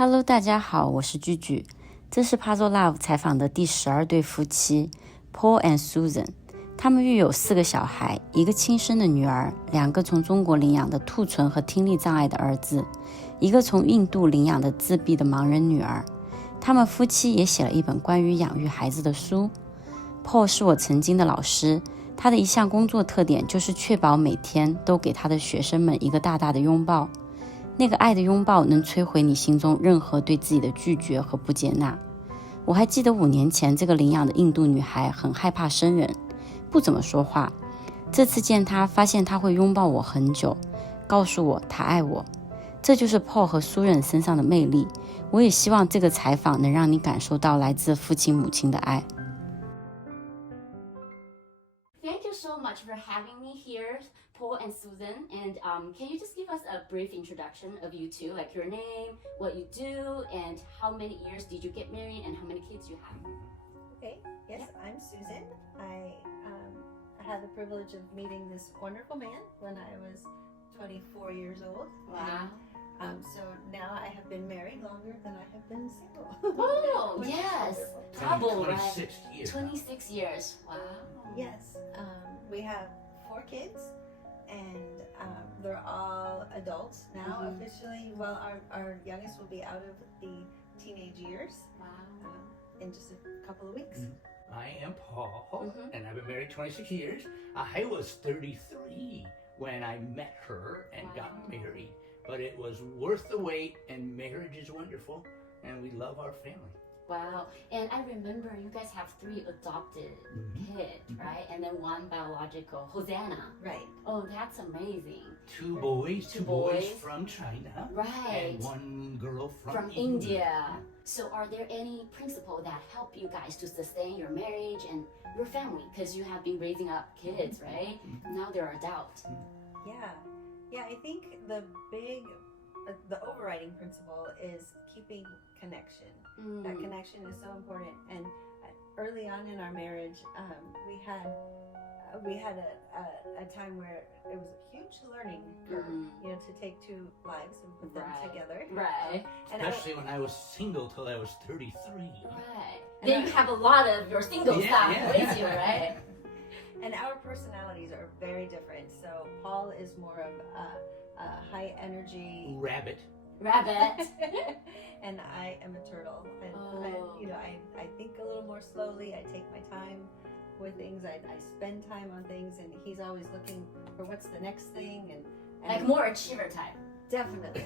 Hello， 大家好，我是句句，这是 Puzzle Love 采访的第12对夫妻 Paul and Susan。他们育有4个小孩，一个亲生的女儿，2个从中国领养的兔唇和听力障碍的儿子，一个从印度领养的自闭的盲人女儿。他们夫妻也写了一本关于养育孩子的书。Paul 是我曾经的老师，他的一项工作特点就是确保每天都给他的学生们一个大大的拥抱。那个爱的拥抱能摧毁你心中任何对自己的拒绝和不接纳。我还记得5年前，这个领养的印度女孩很害怕生人，不怎么说话。这次见她，发现她会拥抱我很久，告诉我她爱我。这就是 Paul 和苏忍身上的魅力。我也希望这个采访能让你感受到来自父亲母亲的爱。Thank you so much for having me here, Paul and Susan. And can you just give us a brief introduction of you two, like your name, what you do, and how many years did you get married, and how many kids you have? Okay, yes, I'm Susan. I had the privilege of meeting this wonderful man when I was 24 years old. Wow. So now I have been married longer than I have been single. Oh, yes. Double, 26 years. 26 years. Wow. Yes, we have 4 kids, and they're all adults now officially. Well, our youngest will be out of the teenage years Wow. in just a couple of weeks. I am Paul, and I've been married 26 years. I was 33 when I met her and got married, but it was worth the wait, and marriage is wonderful, and we love our family. Wow. And I remember you guys have 3 adopted kids, right? And then 1 biological, Hosanna. Right. Oh, that's amazing. 2 boys, Two 2 boys boys. from China, Right. and 1 girl From India. So are there any principles that help you guys to sustain your marriage and your family? Because you have been raising up kids, right? Now they're adults. Yeah, I think the overriding principle is keeping connection. That connection is so important. And early on in our marriage, we had a time where it was a huge learning curve, to take 2 lives and put them together. Right. Especially when I was single till I was 33. Right. Then you have a lot of your single stuff with you, right? And our personalities are very different. So Paul is more of a high energy Rabbit. and I am a turtle. And I think a little more slowly. I take my time with things. I spend time on things, and he's always looking for what's the next thing. And Like more achiever type. Definitely.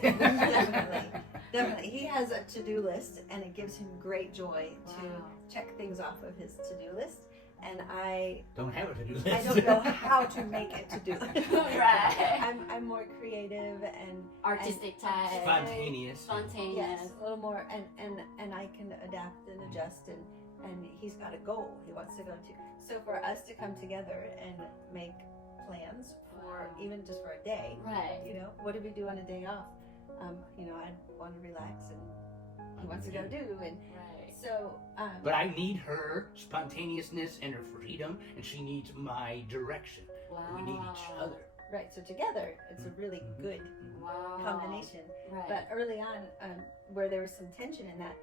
He has a to-do list, and it gives him great joy to check things off of his to-do list. And I don't have a to-do list. I don't know how to make a to-do list. Right. I'm more creative and Artistic type. Spontaneous. Yes, a little more, and I can adapt and adjust, and he's got a goal he wants to go to. So for us to come together and make plans for even just for a day, Right. What do we do on a day off? I want to relax, and he wants to go do, and Right. so. But I need her spontaneousness and her freedom, and she needs my direction. Wow. We need each other. Right, so together it's a really good combination. Right. But early on, where there was some tension in that,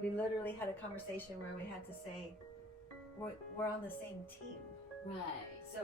we literally had a conversation where we had to say, we're on the same team. Right. So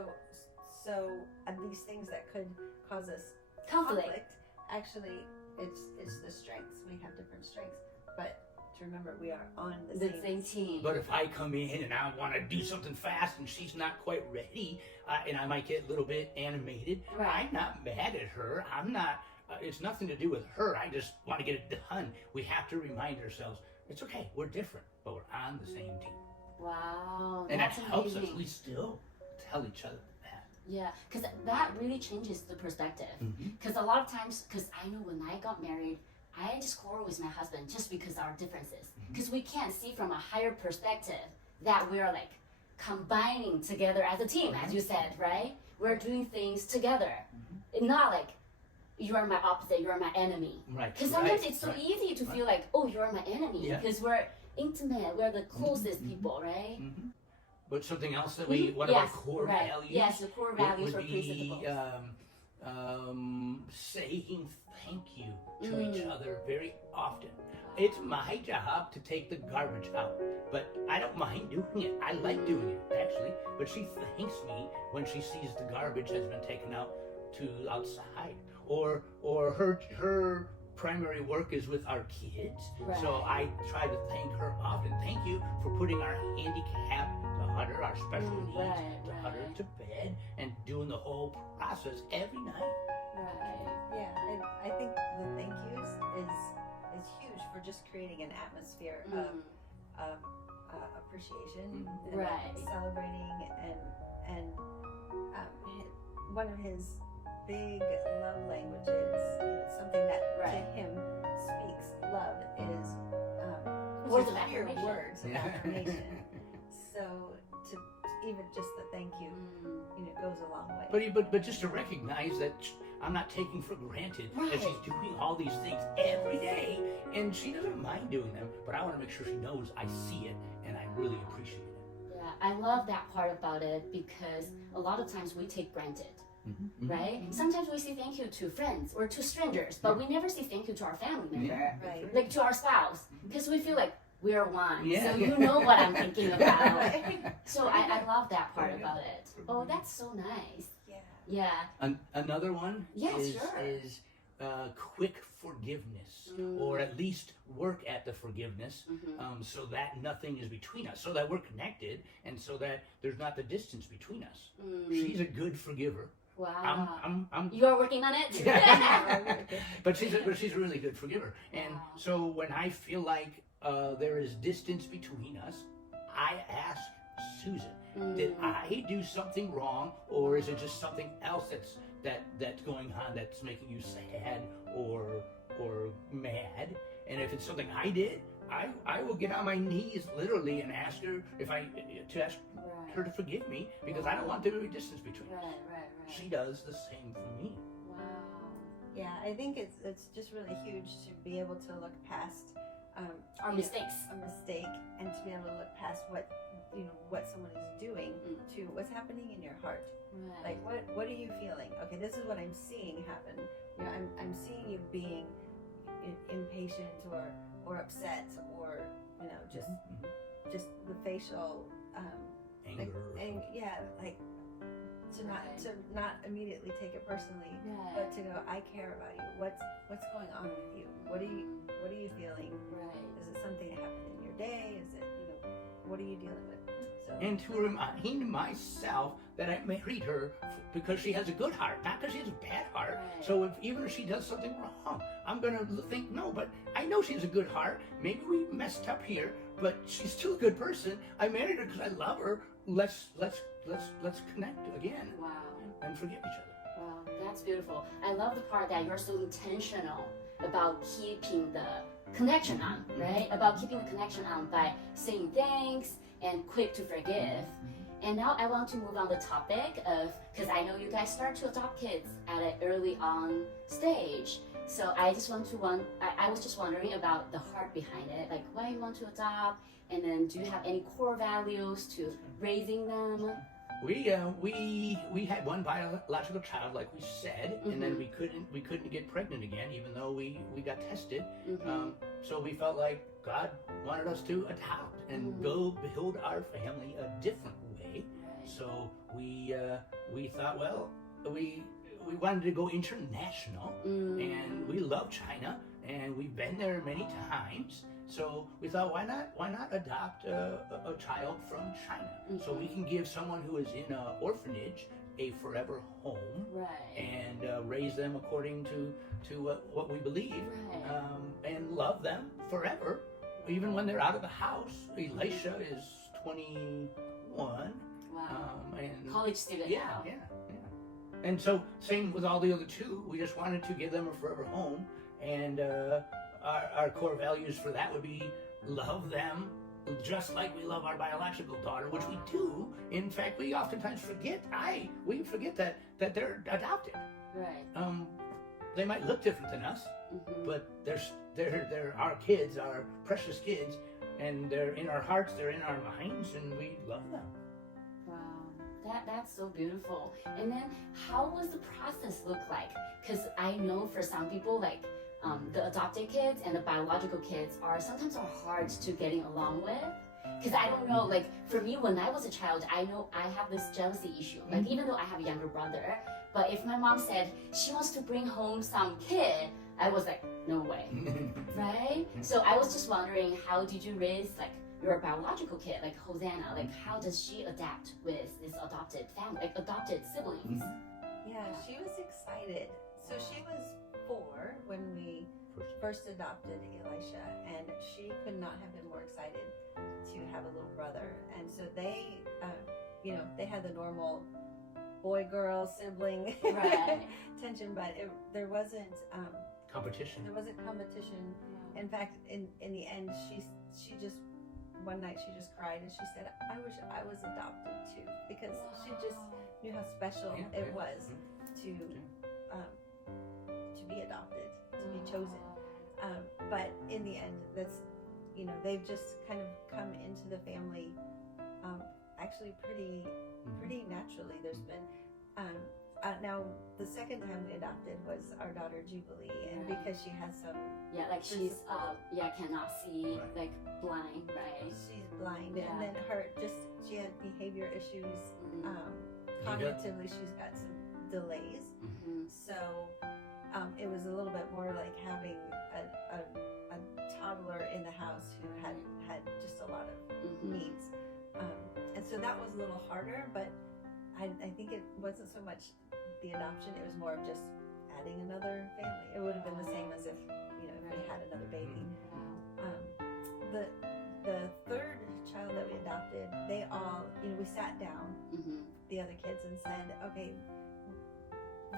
these things that could cause us Conflict. actually, it's the strengths. We have different strengths, but to remember we are on the same team. But if I come in and I want to do something fast and she's not quite ready, and I might get a little bit animated, Right. I'm not mad at her. I'm not. It's nothing to do with her. I just want to get it done. We have to remind ourselves it's okay. We're different, but we're on the same team. Wow. And That's that helps us. amazing. We still tell each other that. Yeah, because that really changes the perspective. Because a lot of times, because I know when I got married, I just quarrel with my husband just because our differences. Because we can't see from a higher perspective that we're like combining together as a team, as you said, right? We're doing things together. Not like you are my opposite, you are my enemy. Right. Because sometimes it's so easy to feel like, oh, you're my enemy. Because we're intimate, we're the closest people, right? But something else that one of our core values. Yes, the core values would or be principles. saying thank you to each other very often. it's my job to take the garbage out, but I don't mind doing it. I like doing it, actually. But she thanks me when she sees the garbage has been taken out to outside. Or her primary work is with our kids. Right. So I try to thank her often. Thank you for putting our handicapped Hutter, our special needs, to Hutter to bed and doing the whole process every night. Right. Yeah, I think the thank yous is huge for just creating an atmosphere of appreciation, and Right. celebrating, and one of his big love languages, something that Right. to him speaks love, is Words to of hear affirmation. words of affirmation. So to even just the thank you, goes a long way. But just to recognize that I'm not taking for granted that Right. she's doing all these things every day, and she doesn't mind doing them, but I want to make sure she knows I see it and I really appreciate it. Yeah, I love that part about it because a lot of times we take granted, right? Sometimes we say thank you to friends or to strangers, but we never say thank you to our family member, Right. like to our spouse, because we feel like we're one. Yeah. So you know what I'm thinking about. So I love that part about it. Oh, that's so nice. Yeah. Yeah. Another one Yes, is, sure. is quick forgiveness, or at least work at the forgiveness, so that nothing is between us, so that we're connected, and so that there's not the distance between us. She's a good forgiver. Wow. I'm You are working on it? but she's a really good forgiver, and so when I feel like there is distance between us, I ask Susan, did I do something wrong, or is it just something else that's going on that's making you sad or mad? And if it's something I did, I will get on my knees literally and ask her ask her to forgive me, because I don't want there to be distance between us. Right. She does the same for me. Wow. Yeah, I think it's just really huge to be able to look past Our mistakes. a mistake, and to be able to look past what someone is doing to what's happening in your heart. Right. Like what are you feeling? Okay, this is what I'm seeing happen. I'm seeing you being impatient or upset, or just the facial Anger. like to not immediately take it personally, but to go, I care about you. What's going on with you? What are you feeling? Right. Is it something that happened in your day? Is it what are you dealing with? So And to remind myself that I married her because she has a good heart, not because she has a bad heart. Right. So even if she does something wrong, I'm gonna think, no, but I know she has a good heart. Maybe we messed up here, but she's still a good person. I married her because I love her. Let's connect again. Wow. And forgive each other. Wow, that's beautiful. I love the part that you're so intentional about keeping the connection on, right? About keeping the connection on by saying thanks and quick to forgive. And now I want to move on the topic of, because I know you guys start to adopt kids at an early on stage. So I was just wondering about the heart behind it, like why you want to adopt, and then do you have any core values to raising them? We had one biological child, like we said, and then we couldn't get pregnant again, even though we got tested. So we felt like God wanted us to adopt and go build our family a different way. So we thought, well, we wanted to go international, and we love China, and we've been there many times. So we thought, why not adopt a child from China, so we can give someone who is in an orphanage a forever home, and raise them according to what we believe, and love them forever, even when they're out of the house. Elisha is 21. And College student now. Yeah. And so same with all the other two. We just wanted to give them a forever home, and our core values for that would be love them just like we love our biological daughter, which we do. In fact, we oftentimes forget that they're adopted. Right. They might look different than us, but they're our kids, our precious kids, and they're in our hearts, they're in our minds, and we love them. Wow, that's so beautiful. And then how was the process look like? Because I know for some people, like the adopted kids and the biological kids sometimes are hard to getting along with. Because I don't know, like for me, when I was a child, I know I have this jealousy issue. Like even though I have a younger brother, but if my mom said she wants to bring home some kid, I was like, no way, right? So I was just wondering, how did you raise like your biological kid, like Hosanna? Like how does she adapt with this adopted family, like adopted siblings? Yeah, she was excited. So she was 4 when we first adopted Elisha, and she could not have been more excited to have a little brother. And so they, they had the normal boy-girl sibling Right. tension, but there wasn't Competition. There wasn't competition. In fact, in the end, she just one night she just cried and she said, "I wish I was adopted too," because she just knew how special it was to be adopted, to be chosen. But in the end, that's they've just kind of come into the family actually pretty naturally. There's been now the second time we adopted was our daughter Jubilee, and because she has some like she's cannot see, like blind, right? she's blind, Yeah. and then she had behavior issues. Cognitively, she's got some delays. So it was a little bit more like having a toddler in the house who had just a lot of needs, and so that was a little harder. But I think it wasn't so much the adoption; it was more of just adding another family. It would have been the same as if if we had another baby. The third child that we adopted, they all we sat down, the other kids, and said, okay,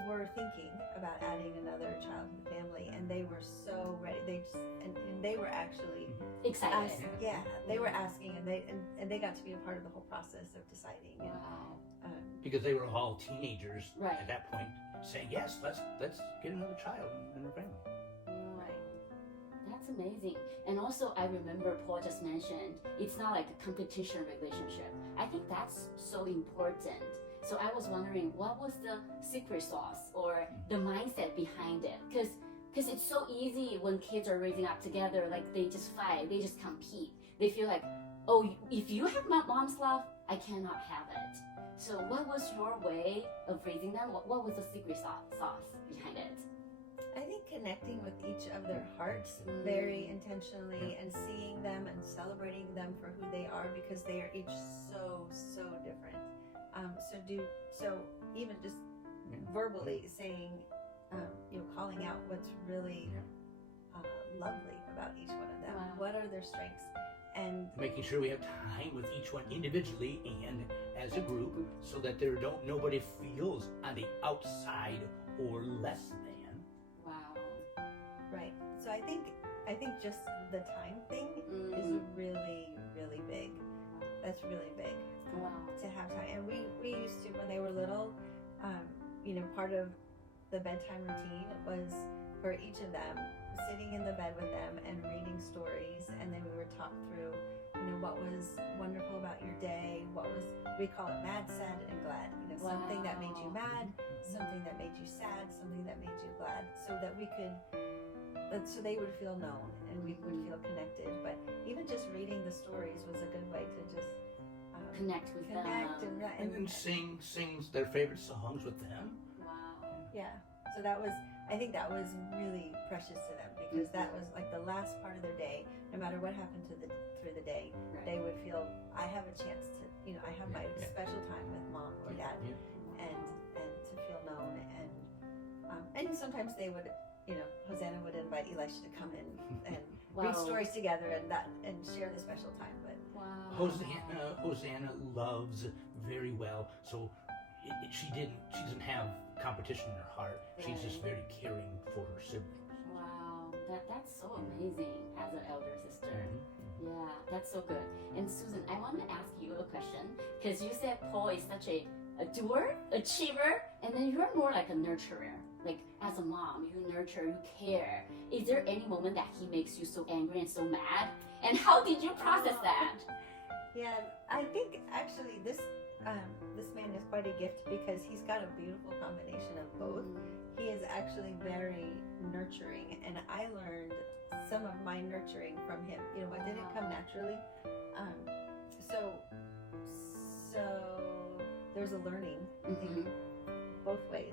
we're thinking about adding another child to the family, and they were so ready. And they were actually Excited. They were asking, and they got to be a part of the whole process of deciding. Wow. Because they were all teenagers Right. at that point, saying, "Yes, let's get another child in our family." Right. That's amazing. And also, I remember Paul just mentioned it's not like a competition relationship. I think that's so important. So I was wondering, what was the secret sauce or the mindset behind it? Because it's so easy when kids are raising up together, like they just fight, they just compete. They feel like, oh, if you have my mom's love, I cannot have it. So what was your way of raising them? What was the secret sauce behind it? I think connecting with each of their hearts very intentionally and seeing them and celebrating them for who they are, because they are each so different. So even just verbally saying, calling out what's really lovely about each one of them. Wow. What are their strengths? And Making sure we have time with each one individually and as a group, so that nobody feels on the outside or less than. Wow. right. So I think just the time thing is really big. That's really big. Wow. To have time. And we used to, when they were little, part of the bedtime routine was for each of them sitting in the bed with them and reading stories, and then we would talk through what was wonderful about your day, what was, we call it mad, sad, and glad. Something that made you mad, something that made you sad, something that made you glad, so that we could, so they would feel known and we would feel connected. But even just reading the stories was a good way to just Connect with them. And then sing their favorite songs with them. Wow. Yeah. So I think that was really precious to them, because that was like the last part of their day. No matter what happened through the day, they would feel, I have a chance to, I have my special time with mom or dad, and to feel known. And sometimes they would, Hosanna would invite Elisha to come in and read stories together and share the special time. But Hosanna loves very well, so she doesn't have competition in her heart. She's just very caring for her siblings. Wow. That's so amazing as an elder sister. Yeah, that's so good. And Susan, I want to ask you a question, because you said Paul is such a doer, achiever, and then you're more like a nurturer. Like as a mom, you nurture, you care. Is there any moment that he makes you so angry and so mad? And how did you process that? yeah, I think actually this this man is quite a gift because he's got a beautiful combination of both. He is actually very nurturing, and I learned some of my nurturing from him. You know, it didn't come naturally. So there's a learning, I think, both ways.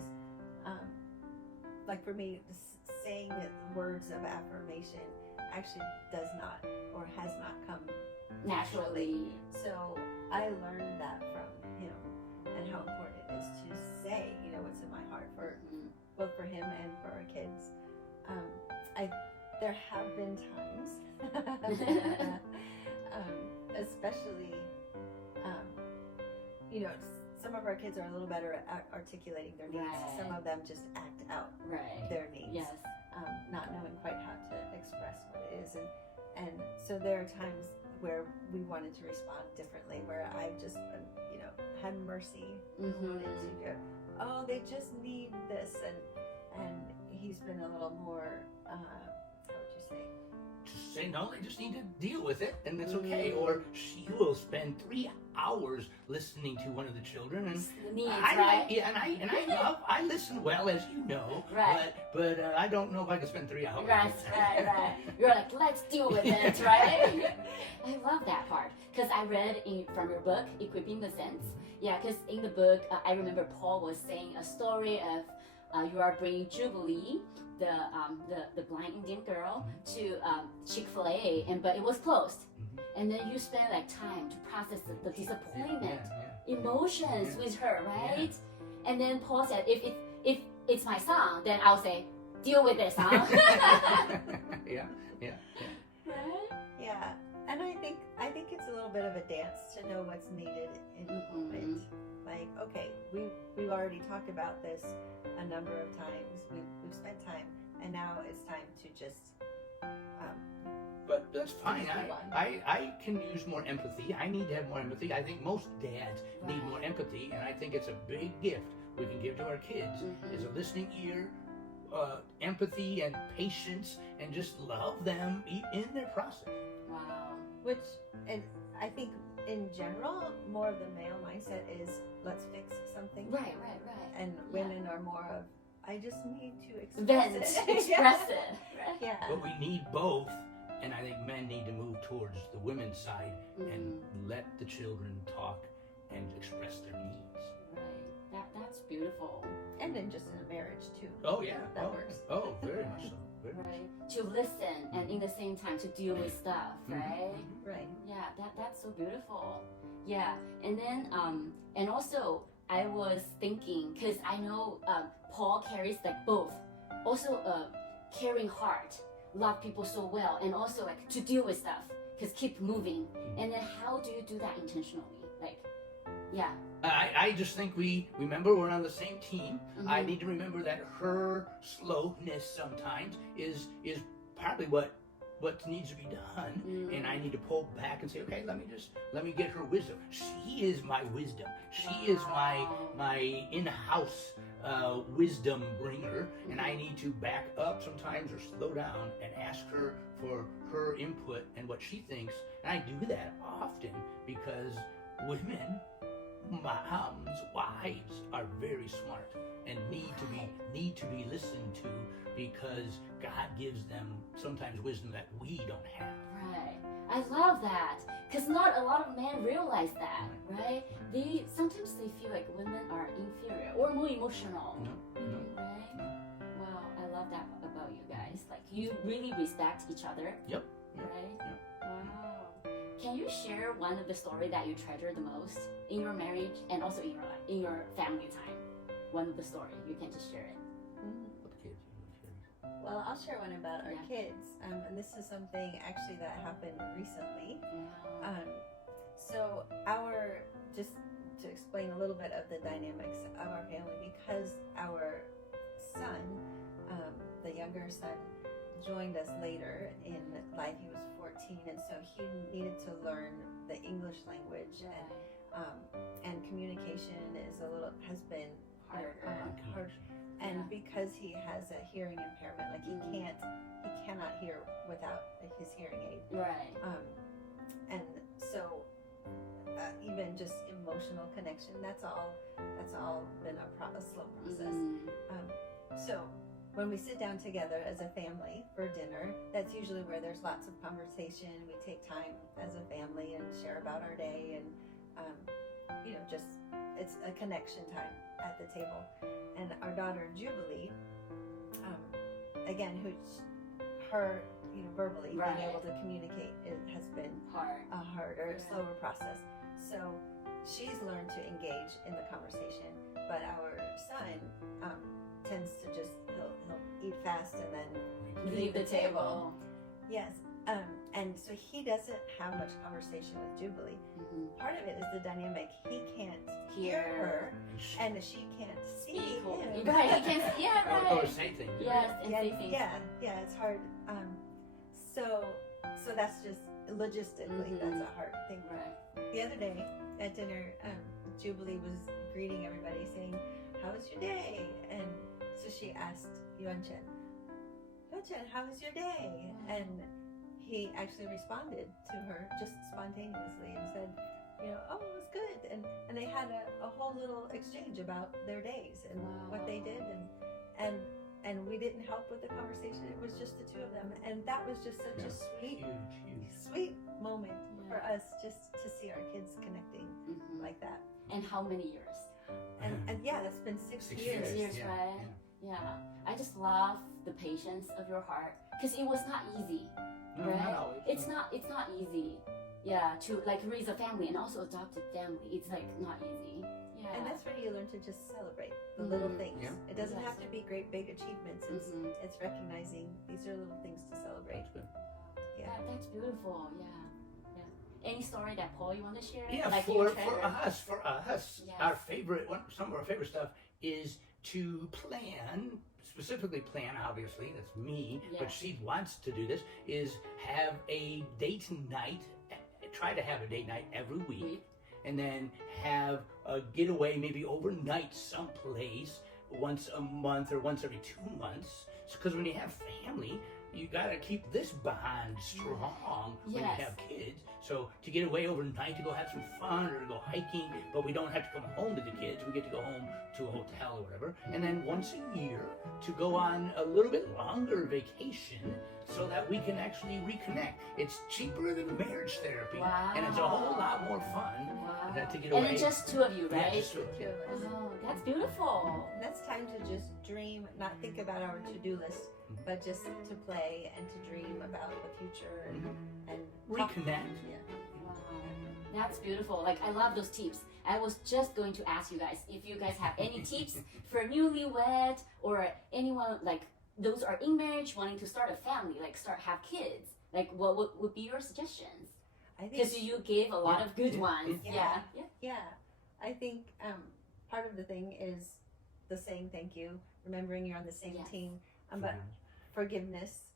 Like for me, saying the words of affirmation actually does not or has not come naturally. So I learned that from him and how important it is to say, you know, what's in my heart for both for him and for our kids. There have been times, especially, you know, some of our kids are a little better at articulating their needs. Right. Some of them just act out their needs, Yes. not knowing quite how to express what it is. And so there are times where we wanted to respond differently, where I've just, you know, had mercy, wanted to go, oh, they just need this, and he's been a little more, how would you say? Just say no, they just need to deal with it, and it's okay. Or she will spend 3 hours listening to one of the children, and I listen well, as you know, but I don't know if I can spend 3 hours. Right. You're like, let's deal with it, right? I love that part because I read from your book, Equipping the Saints. Yeah, because in the book, I remember Paul was saying a story of you are bringing Jubilee, the blind Indian girl, to Chick-fil-A, but it was closed. And then you spend like time to process the disappointment, emotions with her, right? And then Paul said, if it's my son, then I'll say, deal with this, huh? Yeah. Right? Yeah, and I think it's a little bit of a dance to know what's needed in the moment. Like, okay, we've already talked about this a number of times. We've spent time, and now it's time to just. But that's fine. I can use more empathy. I need to have more empathy. I think most dads need more empathy, and I think it's a big gift we can give to our kids is a listening ear, empathy and patience, and just love them in their process. Wow. Which, and I think in general, more of the male mindset is let's fix something. Right. And women are more of I just need to express it. Express it. Right? Yeah. But we need both, and I think men need to move towards the women's side and let the children talk and express their needs. Right. That's beautiful. And then just in a marriage too. Oh yeah. That works. Oh, very much so. Very much. Right. To listen and in the same time to deal with stuff, right? Right. Yeah, that's so beautiful. Yeah, and then and also I was thinking because I know Paul carries like both, also a caring heart, love people so well, and also like to deal with stuff because keep moving. And then how do you do that intentionally? Like, yeah. I just think we remember we're on the same team. I need to remember that her slowness sometimes is partly what needs to be done, and I need to pull back and say, okay, let me get her wisdom. She is my wisdom. She is my in-house wisdom bringer, and I need to back up sometimes or slow down and ask her for her input and what she thinks. And I do that often because women, moms, wives are very smart and need to be listened to because God gives them sometimes wisdom that we don't have. Right. I love that because not a lot of men realize that, right? Sometimes they feel like women are inferior or more emotional. No. Right? Wow, I love that about you guys. Like you really respect each other. Yep. Right? Yep. Wow. Can you share one of the story that you treasure the most in your marriage and also in your family time? One of the story, you can just share it. With the kids. Well, I'll share one about our kids, and this is something actually that happened recently. So just to explain a little bit of the dynamics of our family, because our son, the younger son, joined us later in life. He was 14, and so he needed to learn the English language, and communication has been hard. And because he has a hearing impairment, like he cannot hear without his hearing aid. Right. And so even just in emotional connection. That's all been a slow process. So when we sit down together as a family for dinner, that's usually where there's lots of conversation. We take time as a family and share about our day, and just it's a connection time at the table. And our daughter Jubilee, again, her verbally being able to communicate, it has been a harder, slower process. So she's learned to engage in the conversation, but our son tends to just he'll eat fast and then Leave the table. Yes. And so he doesn't have much conversation with Jubilee. Part of it is the dynamic. He can't hear her, and she can't see him. Right, he can't see. Yeah, right. Or say things. Yes, and say things. Yeah, it's hard. So that's just logistically, that's a hard thing. Right. The other day at dinner, Jubilee was greeting everybody, saying, "How was your day?" And so she asked Yuan-Chen, "How was your day?" And he actually responded to her just spontaneously and said, "Oh, it was good." And they had a whole little exchange about their days and what they did, and we didn't help with the conversation. It was just the two of them, and that was just such a sweet moment for us just to see our kids connecting like that. And how many years? And yeah, that's been 6 years. 6 years, right? Yeah. I just love the patience of your heart, because it was not easy, right? No, it's not easy. Yeah, to like raise a family and also adopted family. It's like not easy. Yeah. And that's where you learn to just celebrate the little things. Yeah. It doesn't have to be great big achievements. It's recognizing these are little things to celebrate. Yeah. That's beautiful. Yeah. Any story that Paul you want to share? Yeah, like for us, Yes. our favorite some of our favorite stuff is to specifically plan, obviously, that's me, but she wants to do this, is have a date night, try to have a date night every week, and then have a getaway maybe overnight someplace once a month or once every 2 months. Because when you have family, you gotta keep this bond strong when you have kids. So to get away overnight to go have some fun or to go hiking, but we don't have to come home to the kids. We get to go home to a hotel or whatever. And then once a year to go on a little bit longer vacation so that we can actually reconnect. It's cheaper than marriage therapy, and it's a whole lot more fun to get away. And it's just two of you, right? Yeah, just two of us. Oh, that's beautiful. And that's time to just dream, not think about our to-do list, but just to play and to dream about the future and reconnect. Wow, that's beautiful. Like, I love those tips. I was just going to ask you guys if you guys have any tips for newlywed or anyone like those are in marriage wanting to start a family, like have kids. Like, what would be your suggestions? Because you gave a lot of good ones. Yeah. I think part of the thing is the saying thank you, remembering you're on the same team, but forgiveness.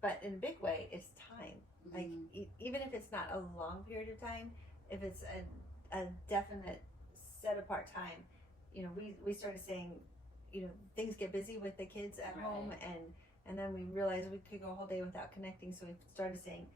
But in a big way, it's time. Like even if it's not a long period of time, if it's a definite set apart time, we started saying, things get busy with the kids at home, and then we realized we could go a whole day without connecting, so we started saying,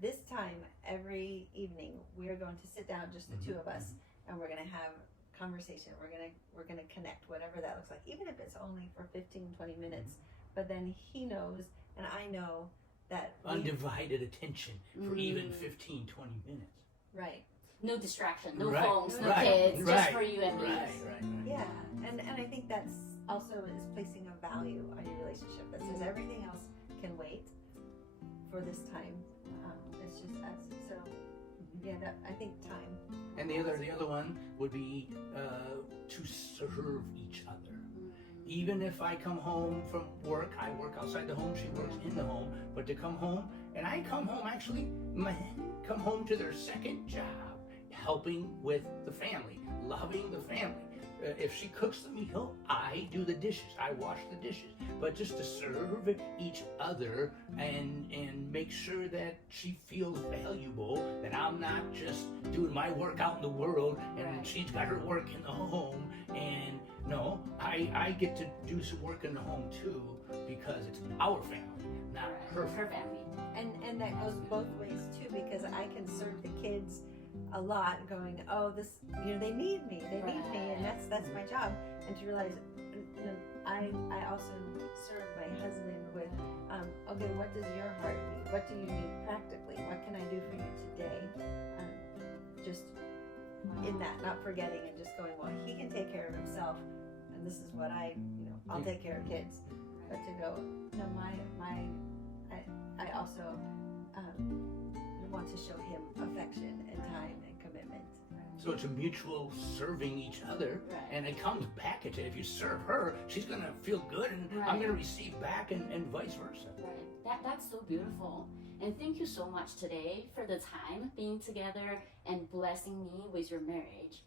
this time every evening we are going to sit down, just the two of us, and we're going to have conversation. We're going to connect, whatever that looks like, even if it's only for 15-20 minutes. But then he knows and I know that undivided attention for even 15-20 minutes. Right. No distraction, no phones, no kids, just for you and me. Yeah, and I think that's also is placing a value on your relationship that says everything else can wait for this time. It's just us. So I think time. And the other one would be to serve each other. Even if I come home from work, I work outside the home, she works in the home, but to come home, and I come home actually, men come home to their second job, helping with the family, loving the family. If she cooks the meal, I do the dishes, I wash the dishes. But just to serve each other and make sure that she feels valuable, that I'm not just doing my work out in the world and she's got her work in the home. And no, I get to do some work in the home too, because it's our family, not her family. And that goes both ways too, because I can serve the kids a lot, going, oh, this, they need me, and that's my job, and to realize, I also serve my husband with, okay, what does your heart need? What do you need practically? What can I do for you today? Just in that, not forgetting and just going, well, he can take care of himself, and this is what I'll take care of kids. But to go, no, I also want to show him affection and time and commitment. So it's a mutual serving each other, and it comes back at you. If you serve her, she's going to feel good, and I'm going to receive back, and vice versa. Right. That's so beautiful. And thank you so much today for the time being together and blessing me with your marriage.